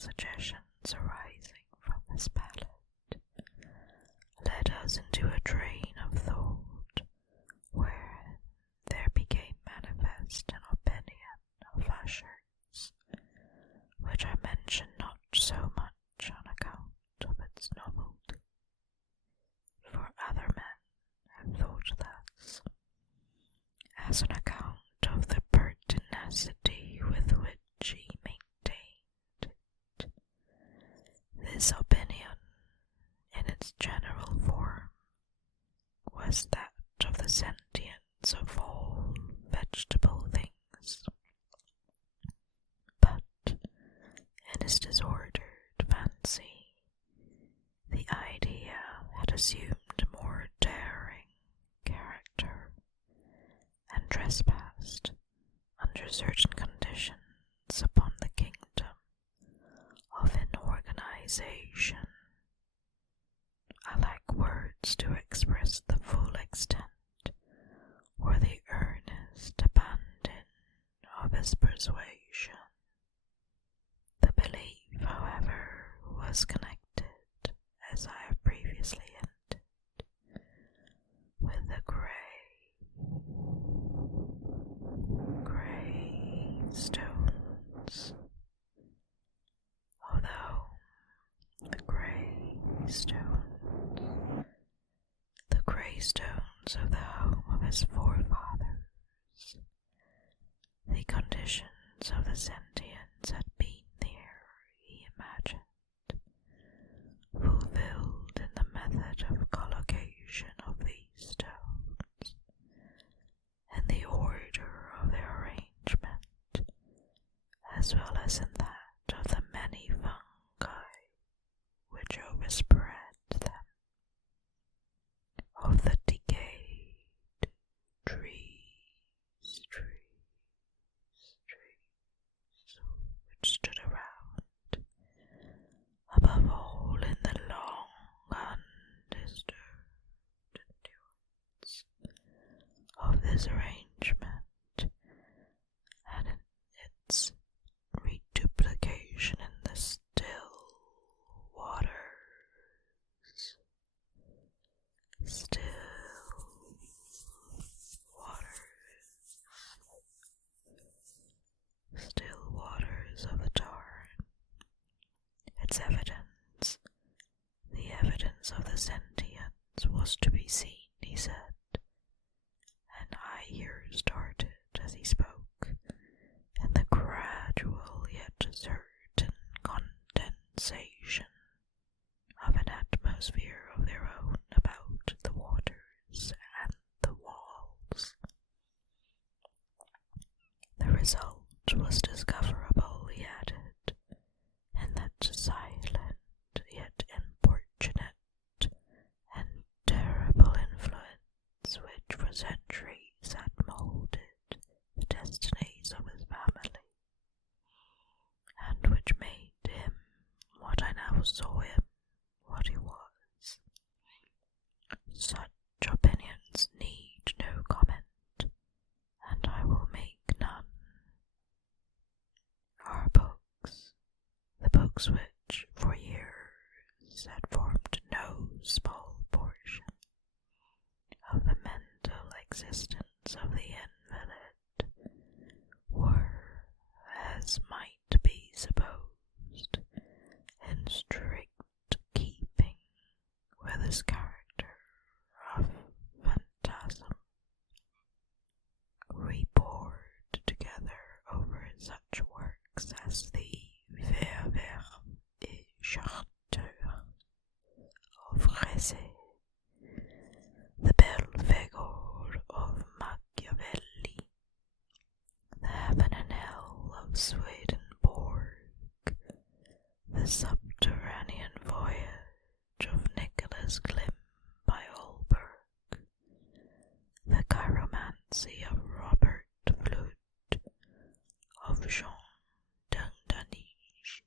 suggestions arising from this ballad led us into a train of thought wherein there became manifest an opinion of Usher's, which I mention not so much on account of its novelty, for other men have thought thus, as an account of the pertinacity with which he maintained it. This opinion, in its general form, was that of the sentience of all vegetable things, but in his disordered fancy, the idea had assumed a more daring character, and trespassed, under certain conditions, upon the kingdom of inorganization. I lack words to express the full extent or the earnest abandon of his persuasion. The belief, however, was connected, as I have previously hinted, with the grey stones of the home, the grey stones of the home of his forefathers. The conditions of the sentience had been there, he imagined, fulfilled in the method of collocation of these stones, in the order of their arrangement, as well as in that of the many fungi which overspread them, of the decayed trees which stood around, above all in the long undisturbed endurance of this arrangement, and in its reduplication in the still waters. Still waters of the Tarn. Its evidence, the evidence of the sentience, was to be seen, he said, and I here started as he spoke, in the gradual yet certain condensation of an atmosphere of their own about the waters and the walls. The result was discoverable, he added, in that silent yet importunate and terrible influence which for centuries had moulded the destinies of his family, and which made him what I now saw him, what he was. Such opinions need no comment, and I will make none. Our books, the books which for years had formed no small portion of the mental existence of the invalid, were, as might be supposed, in strict keeping with his character of phantasm, repored together over such works as the Verver et Charter of Rese, the Belphegor of Machiavelli, the Heaven and Hell of Swedenborg, the Subterranean Voyage of Nicholas Klim by Olberg, the Chiromancy of Robert Flood, of Jean d'Andanige,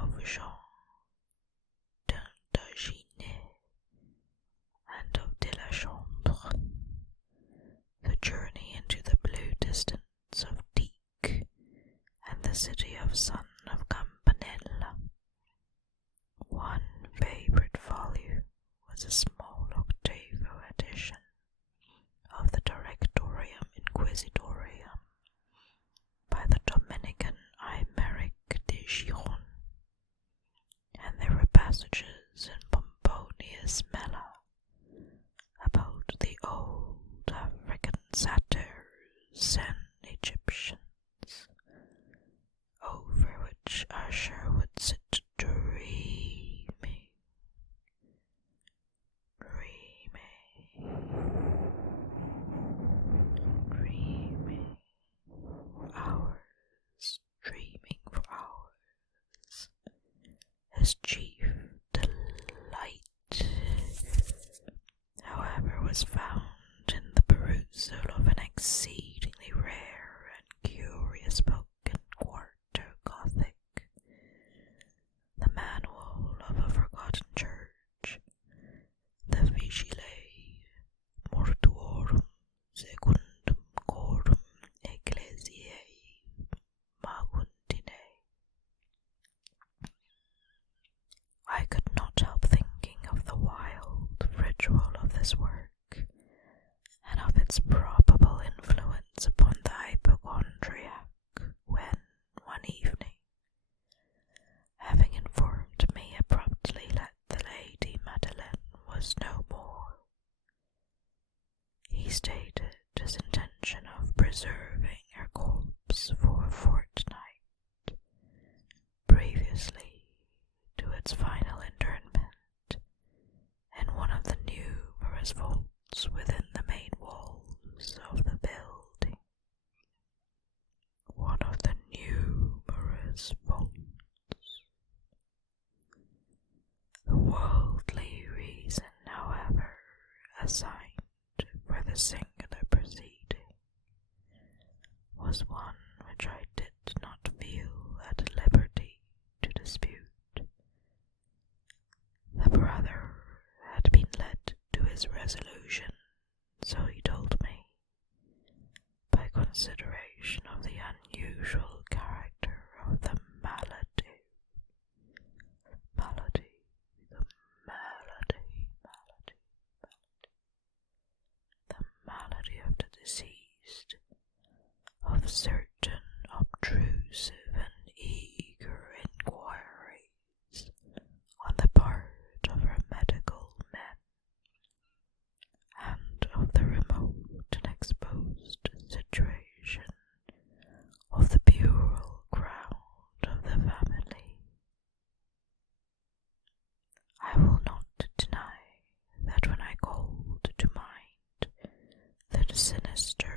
of Jean d'Indagine, and of De la Chambre, the journey into the blue distance of Deek, and the city son of Campanella. One favorite volume was a small octavo edition of the Directorium Inquisitorium by the Dominican Aymeric de Giron, and there were passages in Pomponius Mela about the old African satyrs and Egyptians, over which Usher would sit dreaming for hours. His chief delight, however, was found in the perusal of an exceedingly rare and curious book in quarto Gothic, the manual of a forgotten church, the Vigile Mortuorum Secundum Corum Ecclesiae Maguntine. I could not help thinking of the wild ritual of this work, and of its probable influence upon the hypochondriac, when, one evening, having informed me abruptly that the Lady Madeleine was no more, he stated his intention of preserving her corpse for a fortnight, previously to its final interment in one of the numerous vaults within the main walls of the building. One of the numerous vaults. The worldly reason, however, assigned for the singular proceeding was one which I did not feel at liberty to dispute. The brother had been led to his resolution, so he told me, by consideration of the unusual character of the malady, of the deceased, of certain obtrusive and eager inquiries on the part of her medical men, and of the remote and exposed situation of the burial ground of the family. I will not deny that when I called to mind the sinister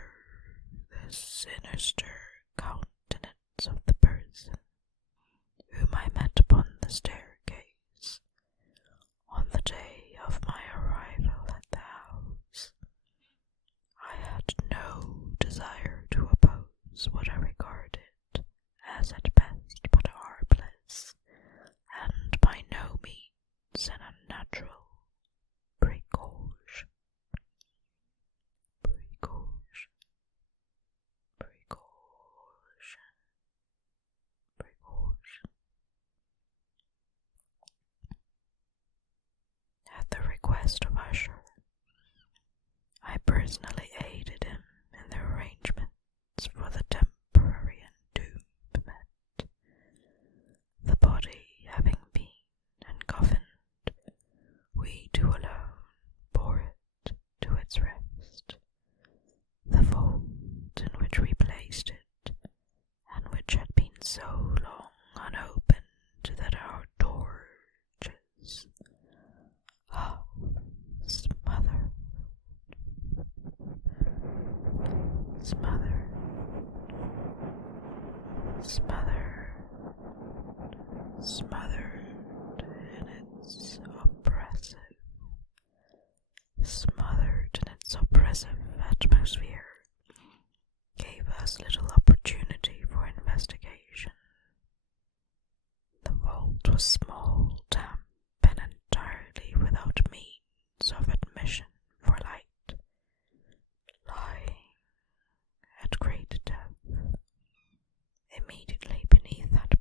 countenance of the person whom I met upon the staircase on the day of my arrival at the house, I had no desire to oppose what I regarded as at best but harmless, and by no means an unnatural precaution. At the request of Usher, I personally aided him in the arrangements for the temporary entombment. The body having been uncoffined, we two alone bore it to its rest. The vault in which we placed it, and which had been so long unopened that our torches smothered in its oppressive atmosphere, gave us little opportunity for investigation. The vault was small, damp, and entirely without means of admission for light, lying at great depth, immediately beneath that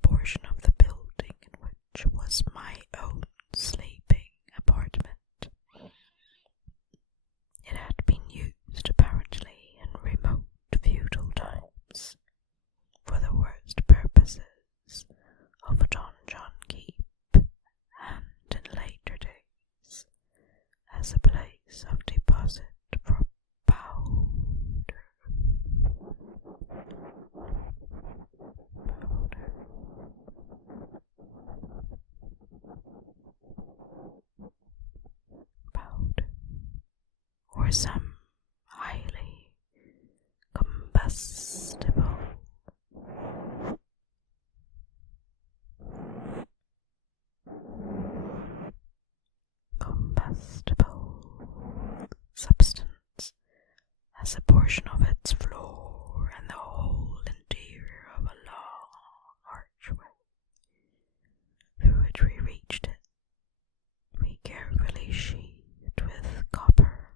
for some highly combustible substance as a portion of its floor and the whole interior of a long archway, through which we reached it. We carefully sheathed with copper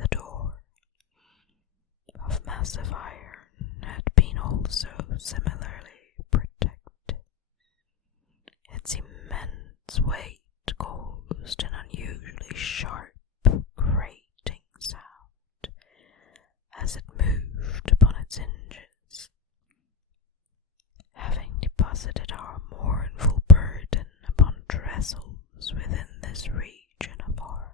the door of massive iron had been also similarly protected. Its immense weight caused an unusually sharp, grating sound as it moved upon its hinges. Having deposited our mournful burden upon trestles within this region of horror,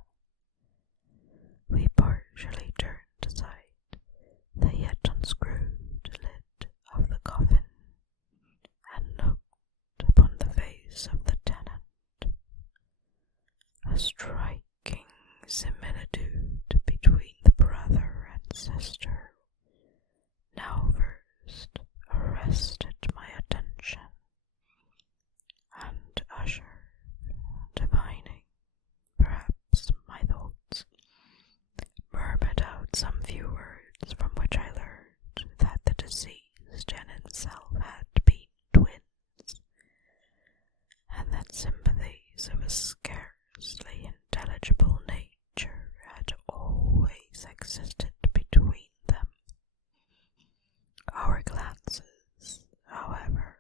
we partially turned aside the yet unscrewed lid of the coffin and looked upon the face of the tenant. A striking similitude between the brother and sister now first arrested my attention, and Usher, divining perhaps my thoughts, murmured out some few words from which I learned that the deceased and himself had been twins, and that sympathies of a scarcely intelligible nature had always existed between them. Our glances, however,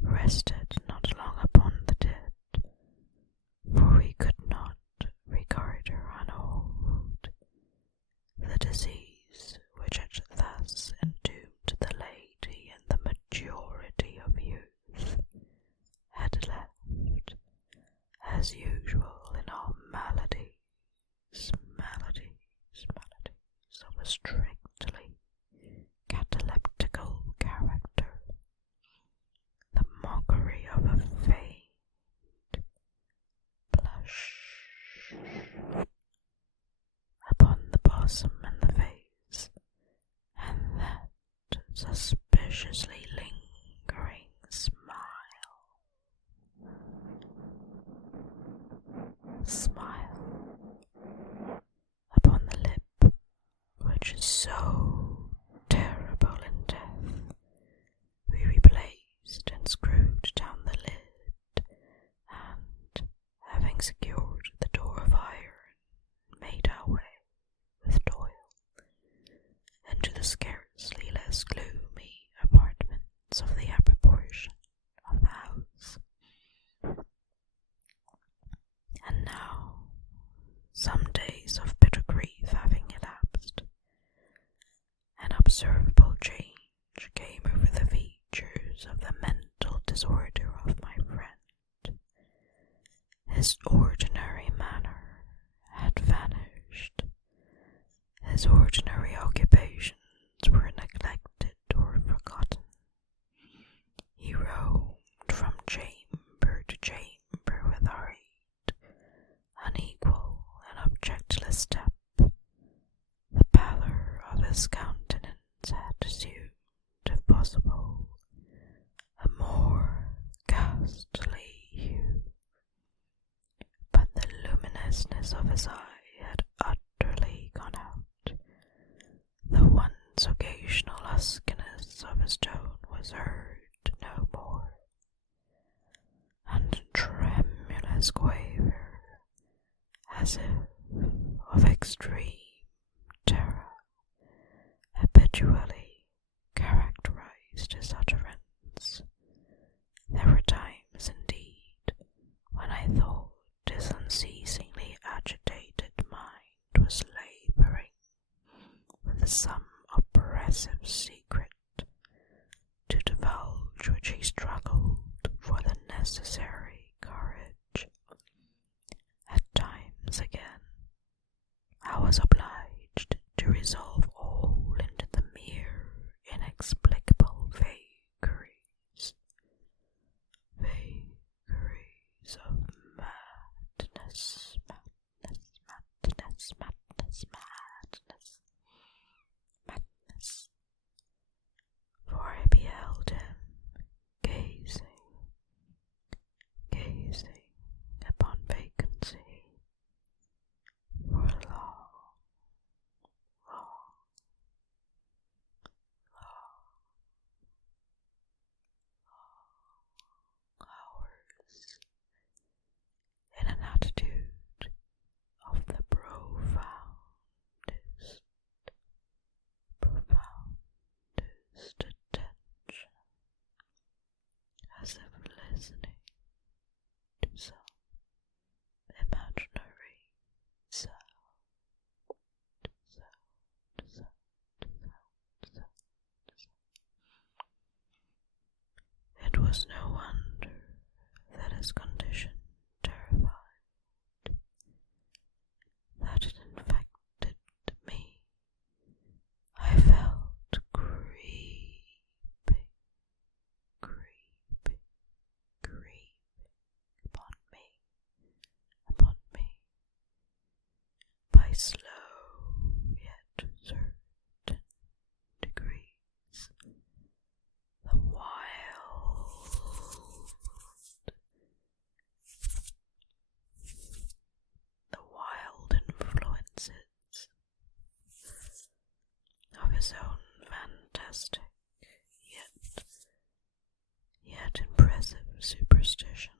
rested not long upon the dead, for we could not regard her unhold. The disease which had thus entombed the lady in the majority of youth had left, as usual in all maladies of a strictly cataleptical character, the mockery of a faint blush upon the bosom and the face, and that suspiciously lingering smile upon the lip, which is so terrible in death. We replaced and screwed down the lid, and, having secured the door of iron, made our way with toil into the scarcely less gloomy apartments of the upper portion of the house. And now, some days of bitter grief having elapsed, an observable change came over the features of the mental disorder of my friend. His ordinary manner had vanished. His ordinary occupations were neglected or forgotten. He roamed from chamber to chamber with hurried, unequal, and objectless step. The pallor of his countenance had assumed, if possible, a more ghastly hue, but the luminousness of his eye had utterly gone out. The once occasional huskiness of his tone was heard no more, and a tremulous quaver, as if of extreme terror, habitually characterized his utterance. There were times, indeed, when I thought his unceasingly agitated mind was laboring with some oppressive secret, to divulge which he struggled for the necessary courage. At times, again, I was obliged to resolve all into the mere inexplicable vagaries of madness, listening to some imaginary sound. It was no wonder that his condition terrified, that it infected me. I felt creeping upon me, by slow yet certain degrees. The wild influences of his own fantastic yet impressive superstition